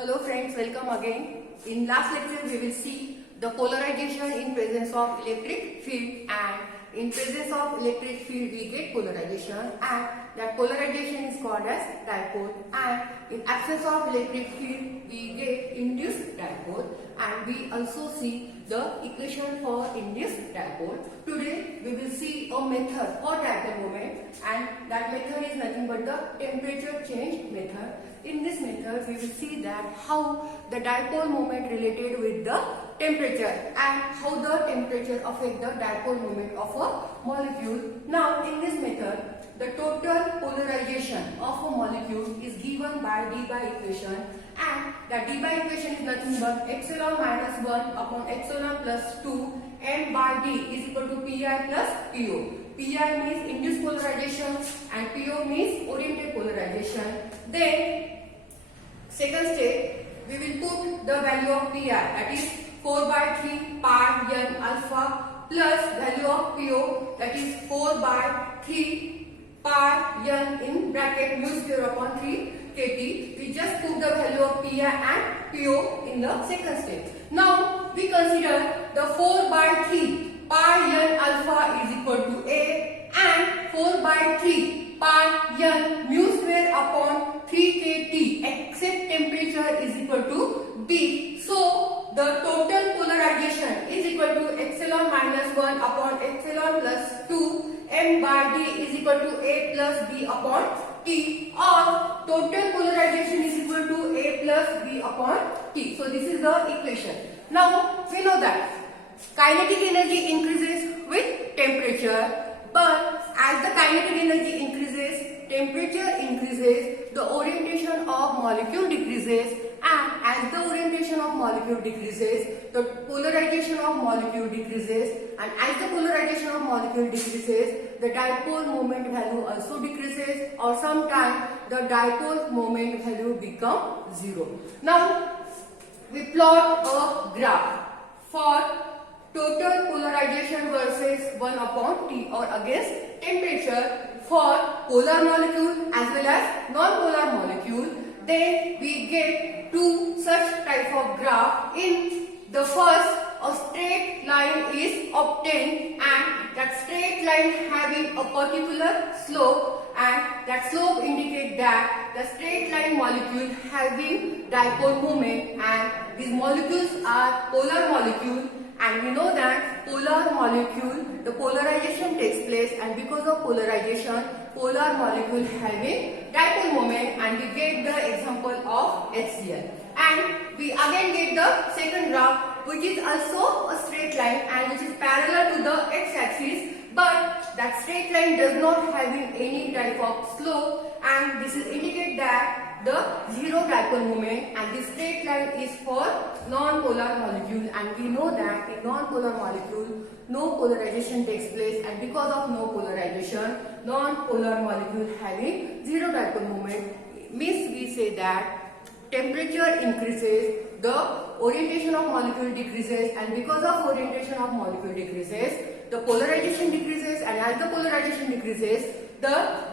Hello friends, welcome again. In last lecture we will see the polarization in presence of electric field, and in presence of electric field we get polarization, and that polarization is called as dipole, and in absence of electric field we get induced dipole, and we also see the equation for induced dipole. Today we will see a method for dipole moment, and that method is nothing but the temperature change method. In this method, we will see that how the dipole moment related with the temperature and how the temperature affect the dipole moment of a molecule. Now, in this method, the total polarization of a molecule is given by d by equation, and that d by equation is nothing but epsilon minus 1 upon epsilon plus 2 m by d is equal to pi plus po. Pi means induced polarization and po means oriented polarization. Then second step, we will put the value of pi, that is 4 by 3 pi n alpha plus value of po, that is 4 by 3 pi n in bracket mu square upon 3 kt. We just put the value of pi and po in the second step. Now we consider the 4 by 3 pi n alpha is equal to a and 4 by 3 pi n mu square upon 3 kt except temperature is equal to b. So the total polarization is equal to epsilon minus 1 upon epsilon plus 2 m by d is equal to a plus b upon t, or total polarization is equal to a plus b upon t. So this is the equation. Now we know that kinetic energy increases with temperature, but as the kinetic energy increases, temperature increases, the orientation of molecule decreases, and as the orientation of molecule decreases, the polarization of molecule decreases, and as the polarization of molecule decreases, the dipole moment value also decreases, or sometimes the dipole moment value become 0. Now we plot a graph for total polarization versus 1 upon T, or against temperature for polar molecule as well as non-polar molecule. Then we get two such type of graph. In the first, a straight line is obtained, and that straight line having a particular slope, and that slope indicates that the straight line molecule having dipole moment, and these molecules are polar molecule. And we know that polar molecule, the polarization takes place, and because of polarization, polar molecule having dipole moment, and we get the example of HCl. And we again get the second graph, which is also a straight line and which is parallel to the x-axis, but that straight line does not having any type of slope, and this is indicate that the zero dipole moment, and this straight line is for non-polar molecule, and we know that in non-polar molecule no polarization takes place, and because of no polarization, non-polar molecule having zero dipole moment means we say that temperature increases, the orientation of molecule decreases, and because of orientation of molecule decreases, the polarization decreases, and as the polarization decreases, the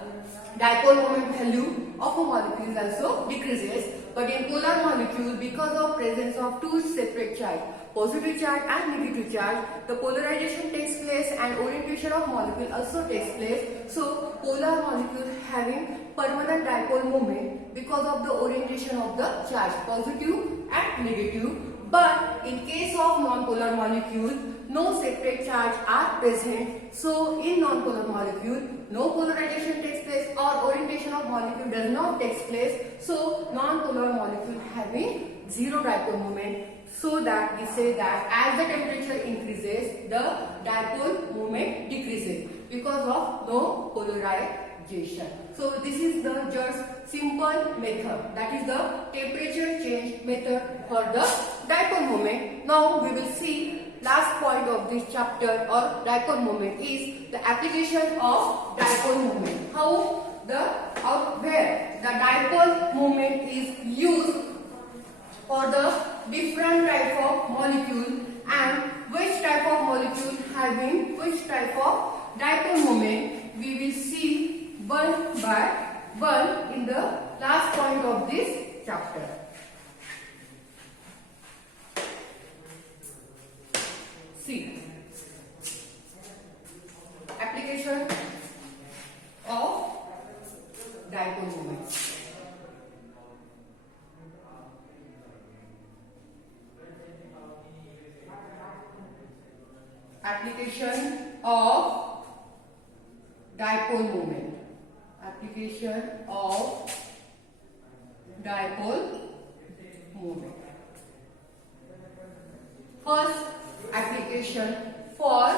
dipole moment value of a molecule also decreases. But in polar molecule, because of presence of two separate charge, positive charge and negative charge, the polarization takes place and orientation of molecule also takes place. So polar molecule having permanent dipole moment because of the orientation of the charge, positive and negative. But in case of non-polar molecule, no separate charge are present. So in non-polar molecule, no polarization takes place or orientation of molecule does not take place. So non-polar molecule having zero dipole moment. So that we say that as the temperature increases, the dipole moment decreases because of no polarization. So this is the just simple method, that is the temperature change method for the dipole moment. Now we will see last point of this chapter, or dipole moment, is the application of dipole moment. How where the dipole moment is used for the different type of molecule, and which type of molecule having which type of dipole moment, we will see one by one in the last point of this chapter. application of dipole moment. Application of dipole moment. First application for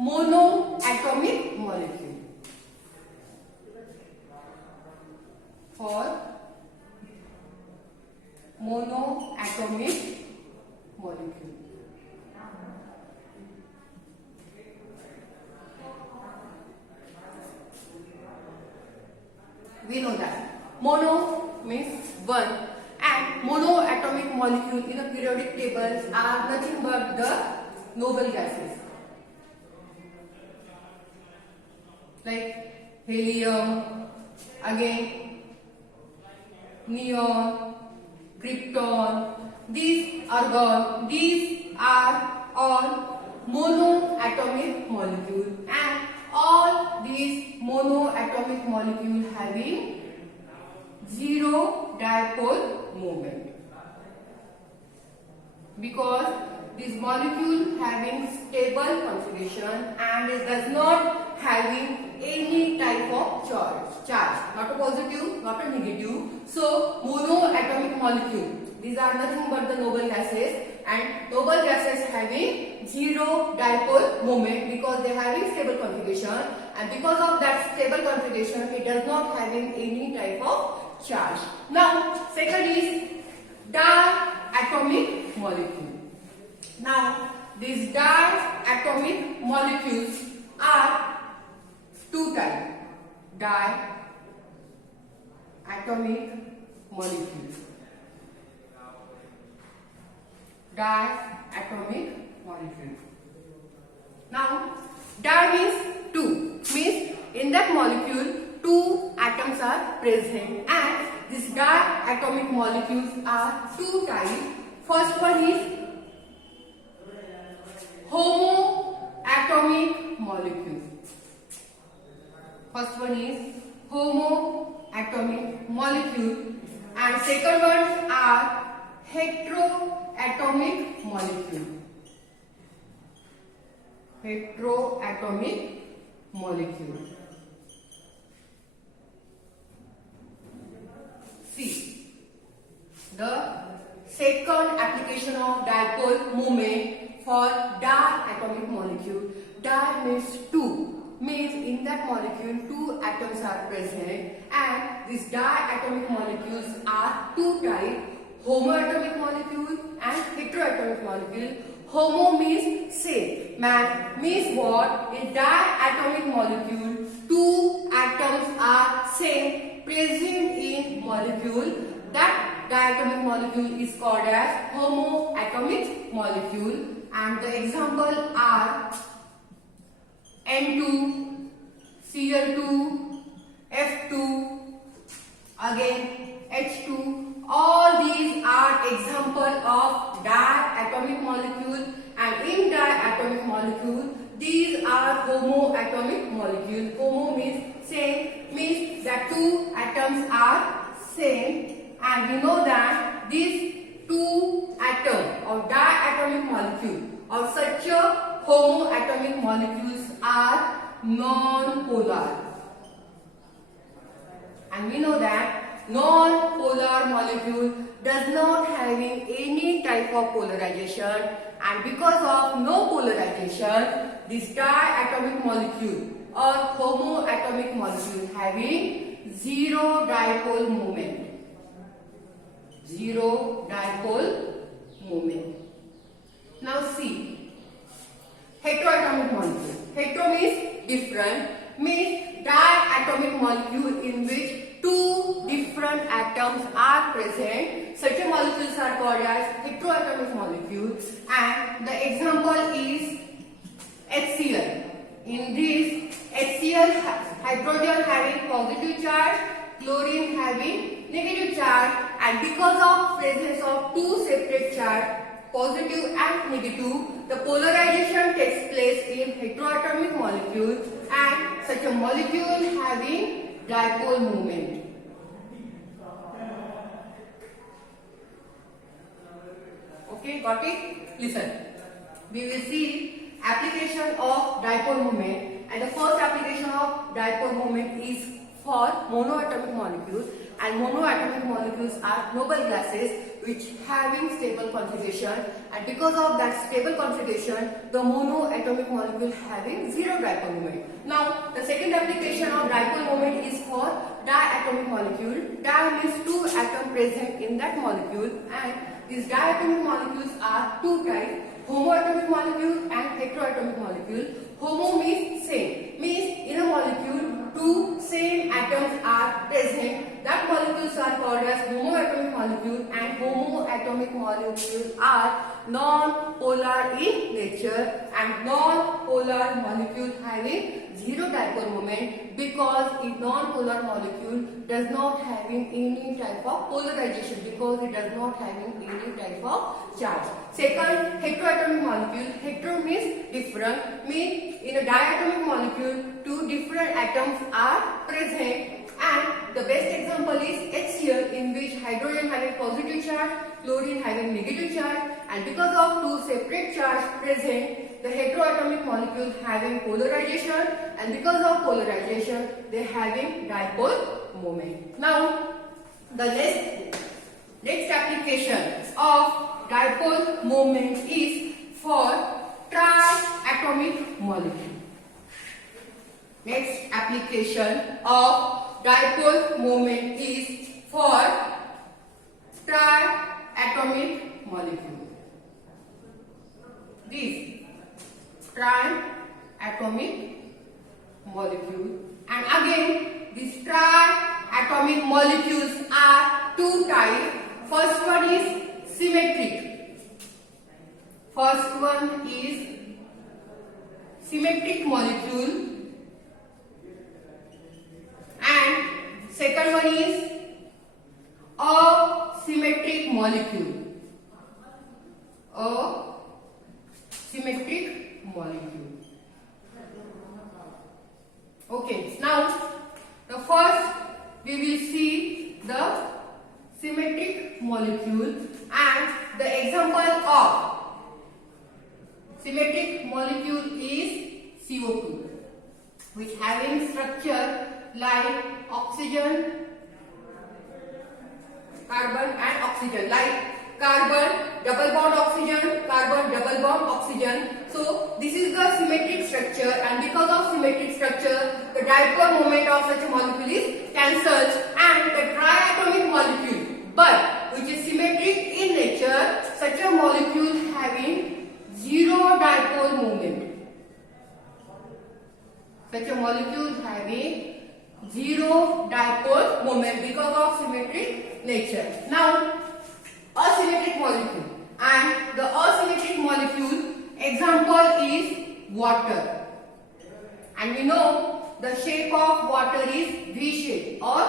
monoatomic molecule. For monoatomic molecule. We know that mono means one, and monoatomic molecule in a periodic table are nothing but the noble gases like helium, again neon, krypton, these argon, these are all monoatomic molecule, and all these monoatomic molecule having zero dipole moment, because this molecule having stable configuration and it does not having any type of charge, not a positive, not a negative. So monoatomic molecule, these are nothing but the noble gases, and noble gases having zero dipole moment because they having stable configuration, and because of that stable configuration it does not having any type of charge. Now second is diatomic molecule. Now these diatomic molecules are two types. Diatomic molecules. Diatomic molecule. Now di means two, means in that molecule two atoms are present, and these diatomic molecules are two types. First one is homoatomic molecule. First one is homoatomic molecule, and second ones are heteroatomic molecule. Heteroatomic molecule. See, the second application of dipole moment for diatomic molecule. Di means two, means in that molecule two atoms are present, and these diatomic molecules are two types: homoatomic molecule and heteroatomic molecule. Homo means same, man means what? In diatomic molecule two atoms are same present in molecule. That diatomic molecule is called as homoatomic molecule, and the example are N2, Cl2, F2, again H2. All these are example of diatomic molecule, and in diatomic molecule these are homoatomic molecule. Homo means same, means that two atoms are same, and we know that these two atoms of diatomic molecule or such a homoatomic molecules are non-polar, and we know that non-polar molecule does not having any type of polarization, and because of no polarization this diatomic molecule or homoatomic molecule having zero dipole moment. Zero dipole moment. Now see, heteroatomic molecule. Hetero means different, means diatomic molecule in which two different atoms are present. Such a molecules are called as heteroatomic molecules, and the example is HCl. In this HCl, hydrogen having positive charge, chlorine having negative charge, and because of presence of two separate charge, positive and negative, the polarization takes place in heteroatomic molecule, and such a molecule having dipole moment. Okay, got it? Listen. We will see application of dipole moment, and the first application of dipole moment is for monoatomic molecules, and monoatomic molecules are noble gases which having stable configuration, and because of that stable configuration the monoatomic molecule having zero dipole moment. Now the second application of dipole moment is for diatomic molecule. Di means two atoms present in that molecule, and these diatomic molecules are two types: homoatomic molecule and heteroatomic molecule. Homo means same, means in a molecule two same atoms are present. That molecules are called as homoatomic molecule, and homoatomic molecules are non-polar in nature, and non-polar molecule having zero dipole moment because a non-polar molecule does not having any type of polarization, because it does not having any type of charge. Second, heteroatomic molecule. Hetero means different, means in a diatomic molecule two different atoms are present, and the best example is HCl, in which hydrogen having positive charge, chlorine having negative charge, and because of two separate charge present, the heteroatomic molecule having polarization, and because of polarization they having dipole moment. Now the next application of dipole moment is for triatomic molecule. Next application of dipole moment is for triatomic molecule. This triatomic molecule, and again these triatomic molecules are two types. First one is symmetric. First one is symmetric molecule, and second one is asymmetric molecule. Asymmetric molecule. Okay, now the first we will see the symmetric molecule, and the example of symmetric molecule is CO2, which having structure like oxygen, carbon and oxygen, like carbon double bond oxygen, carbon double bond oxygen. So this is the symmetric structure, and because of symmetric structure the dipole moment of such a molecule is cancelled, and the triatomic molecule but which is symmetric in nature, such a molecule having zero dipole moment. Such a molecule having zero dipole moment because of symmetric nature. Now asymmetric molecule, and the asymmetric molecule example is water, and we know the shape of water is V shape or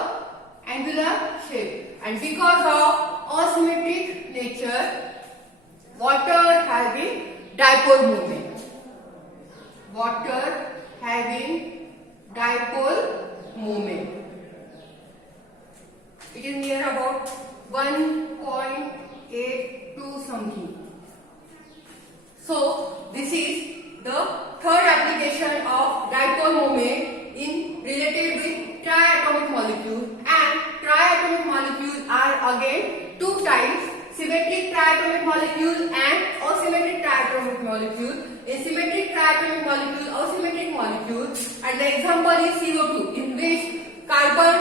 angular shape, and because of asymmetric nature water having dipole moment. Water having dipole moment. It is near about 1.82 something. So this is the third application of dipole moment in related with triatomic molecule, and triatomic molecule are again two types: symmetric triatomic molecule and asymmetric triatomic molecule. In symmetric triatomic molecule, asymmetric molecule, and the example is CO2, in which carbon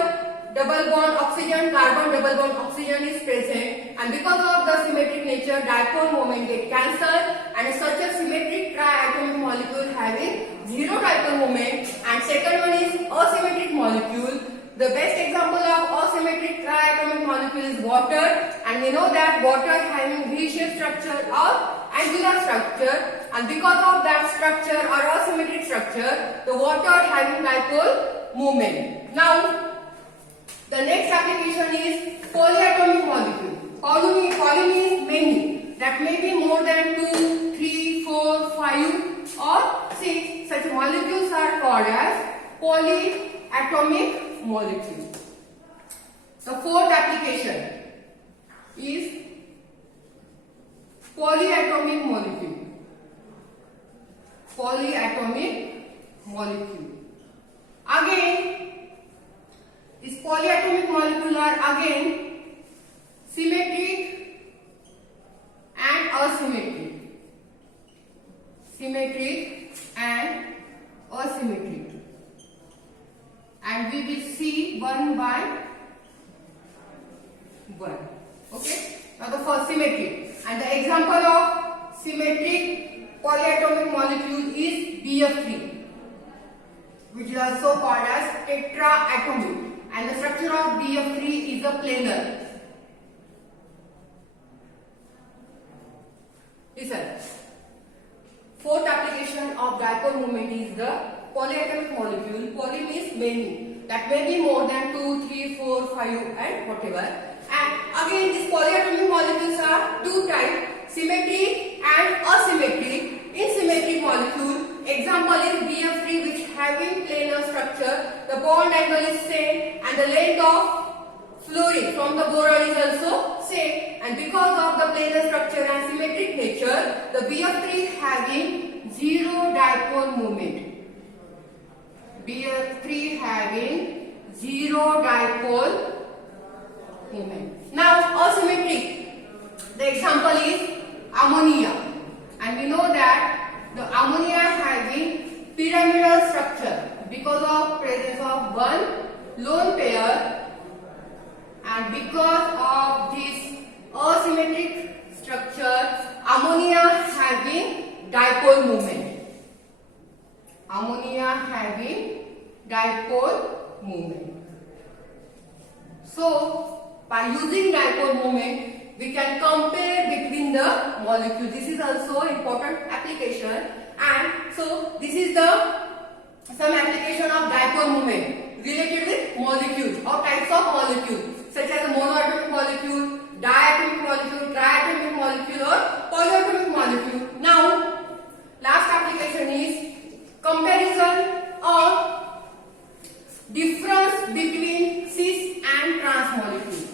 double bond oxygen, carbon double bond oxygen is present, and because of the symmetric nature dipole moment get cancelled, and such a symmetric triatomic molecule having zero dipole moment. And second one is asymmetric molecule. The best example of asymmetric triatomic molecule is water, and we know that water having V-shaped structure or angular structure, and because of that structure or asymmetric structure the water having dipole moment. Now the next application is polyatomic molecule. Poly means many, that may be more than 2, 3, 4, 5 or 6. Such molecules are called as polyatomic molecule. The fourth application is polyatomic molecule. Okay. Now the first symmetry, and the example of symmetric polyatomic molecule is BF3, which is also called as tetraatomic, and the structure of BF3 is a planar. Listen. Fourth application of dipole moment is the polyatomic molecule. Poly means many. That may be more than 2, 3, 4, 5 and whatever. And again these polyatomic molecules are two types, symmetric and asymmetric. In symmetric molecule, example is BF3, which having planar structure, the bond angle is same and the length of fluorine from the boron is also same, and because of the planar structure and symmetric nature, the BF3 having zero dipole moment. BF3 having zero dipole moment. Now asymmetric, the example is ammonia, and we know that the ammonia having pyramidal structure because of presence of one lone pair, and because of this asymmetric structure, ammonia having dipole moment. Ammonia having dipole moment. So, by using dipole moment, we can compare between the molecules. This is also important application, and so this is the some application of dipole moment related with molecules or types of molecules, such as a monoatomic molecule, diatomic molecule, triatomic molecule or polyatomic molecule. Now, last application is comparison of difference between cis and trans molecule.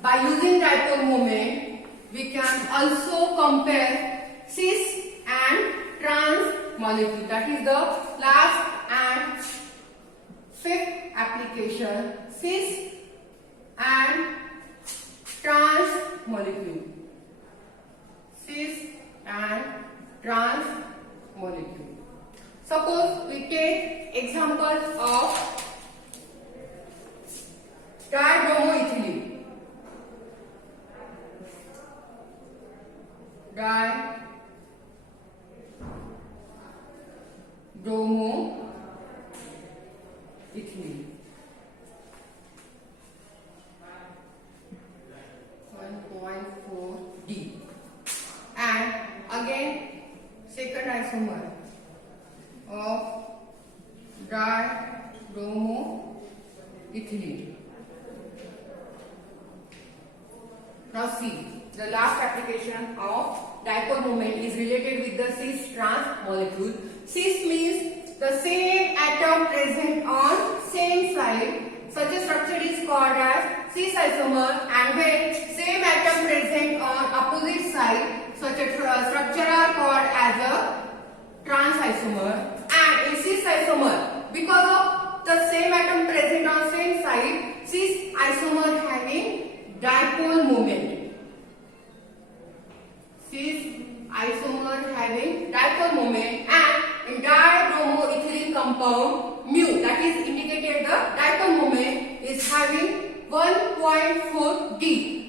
By using dipole moment, we can also compare cis and trans molecule. That is the last and fifth application, cis and trans molecule. Cis and trans molecule. Suppose we take examples of dibromoethylene. Dibromoethylene. 1.4D. And again, second isomer of dibromoethylene. Now see, the last application of dipole moment is related with the cis-trans molecule. Cis means the same atom present on same side. Such a structure is called as cis isomer, and when same atom present on opposite side, such a structure are called as a trans isomer. And in cis isomer, because of the same atom present on same side, cis isomer having dipole moment. Cis isomer having dipole moment, and in dibromoethylene compound mu, that is indicated the dipole moment, is having 1.4D.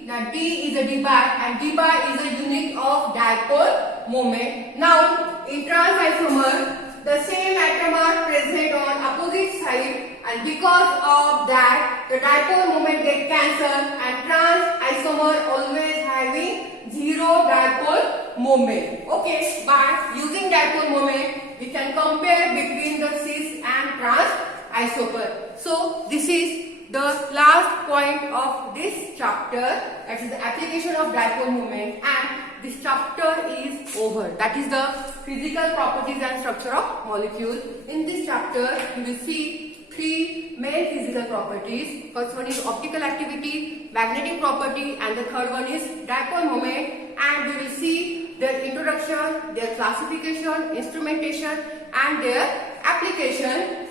Now D is a dibi, and dibi is a unit of dipole moment. Now in trans isomer, the same atom are present on opposite side, and because of that the dipole moment get cancelled, and trans isomer always having zero dipole moment. Okay, by using dipole moment we can compare between the cis and trans isomer. So this is the last point of this chapter, that is the application of dipole moment, and this chapter is over. That is the physical properties and structure of molecule. In this chapter you will see three main physical properties. First one is optical activity, magnetic property, and the third one is dipole moment, and we will see their introduction, their classification, instrumentation and their application.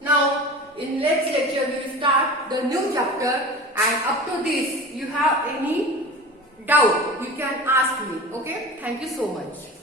Now in next lecture we will start the new chapter, and up to this you have any doubt you can ask me. Okay, thank you so much.